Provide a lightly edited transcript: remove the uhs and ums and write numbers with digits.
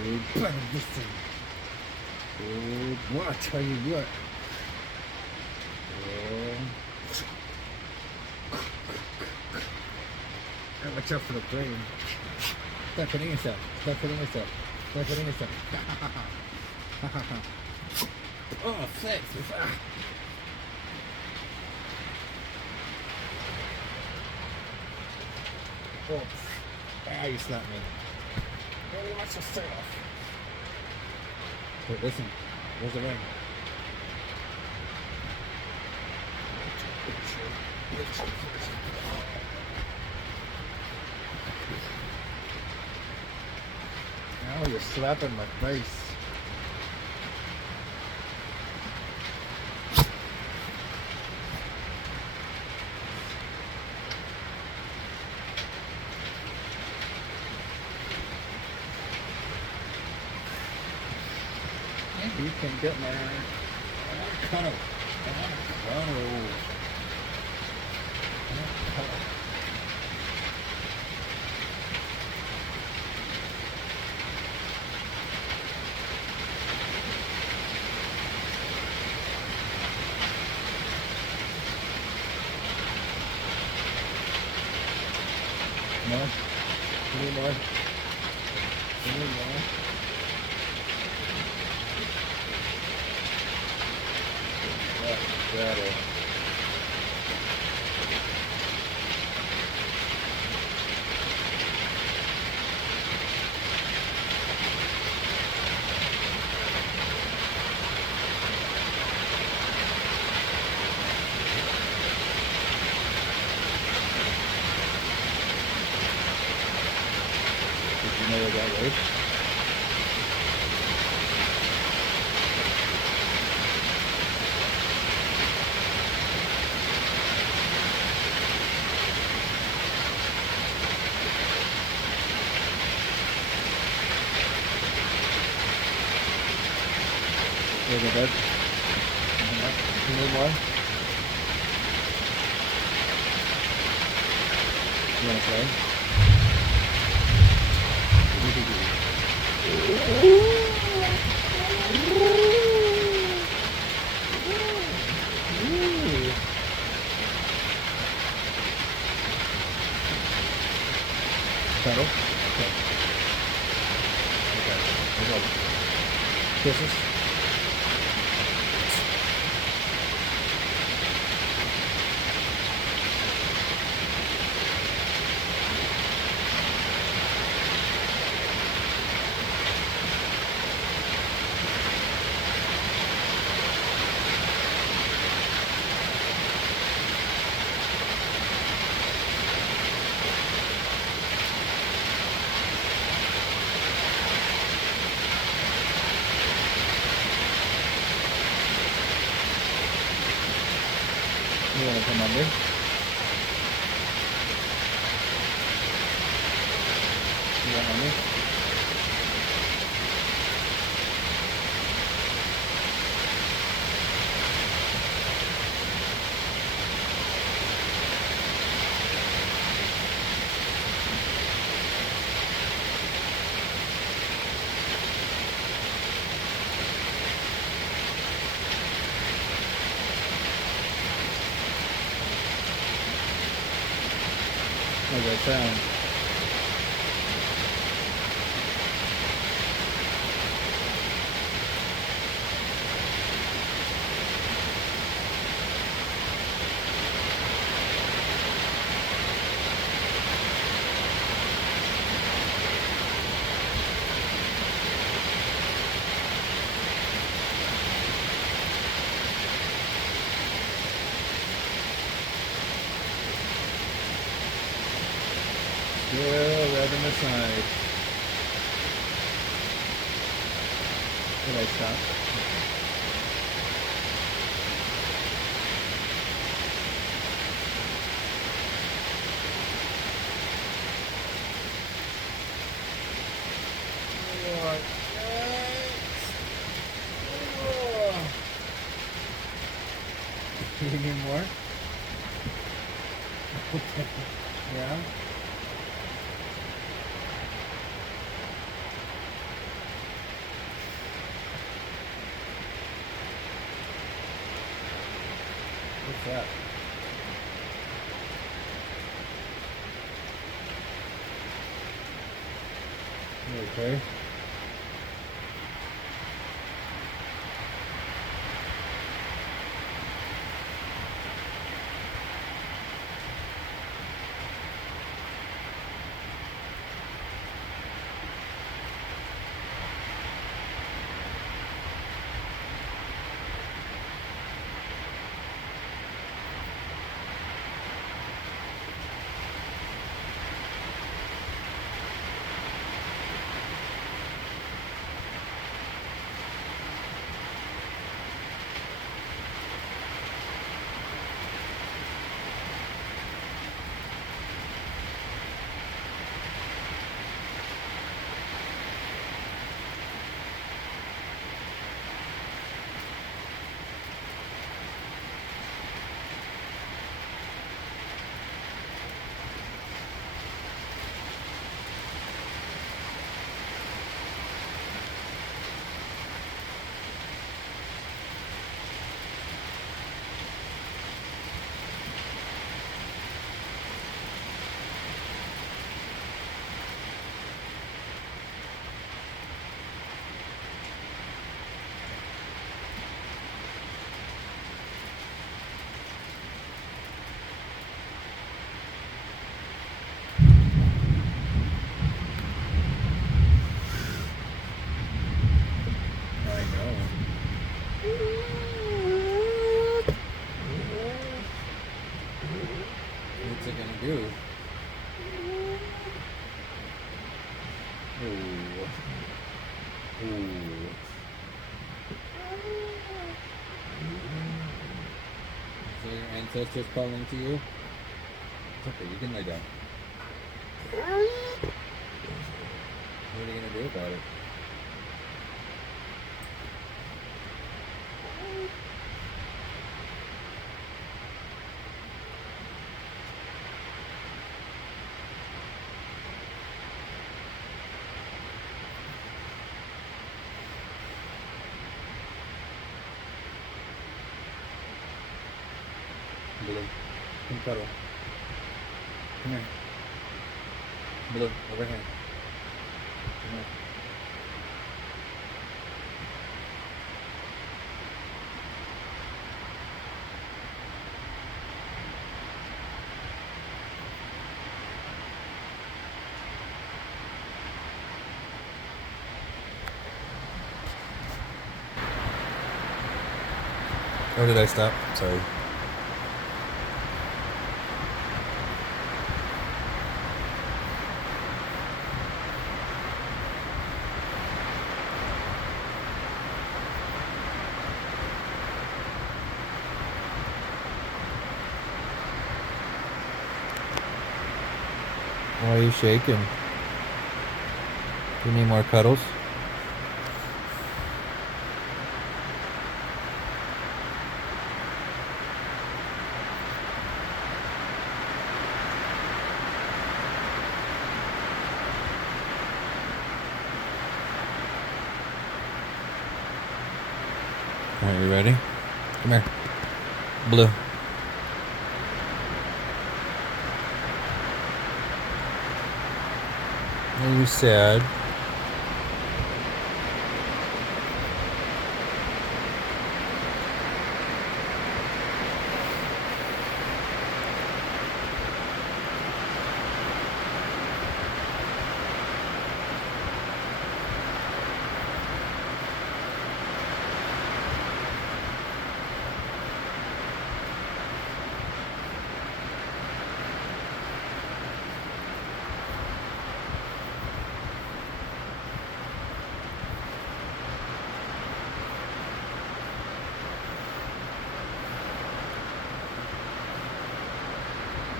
Oh, but listen. Oh, boy, I tell you what. Oh. And watch out for the brain. Start putting yourself. Start putting yourself. Start putting yourself. Oh, flex. Oh, you slapped me. Oh, watch yourself. Wait, listen. Where's the ring? Now you're slapping my face. You can get my cuddle. Cuddle. No? Any more? Any more? That's better. Did you know that was? There you go, bud. Any more? You want to play? Cuddle? Okay. Okay. Let's go. Kisses? You want to come under? You want under? How's that sound? Still rubbing the side. Did I stop? What next? You need more? Yeah? that? Okay. I know. What's it gonna do? Ooh. Ooh. So your ancestors calling to you? It's okay, you can lie down. What are you gonna do about it? Blue, come cuddle. Come here. Blue, over here. Come here. Or did I stop? Sorry. Why are you shaking? Do you need more cuddles? Alright, you ready? Come here. Blue. Are you sad?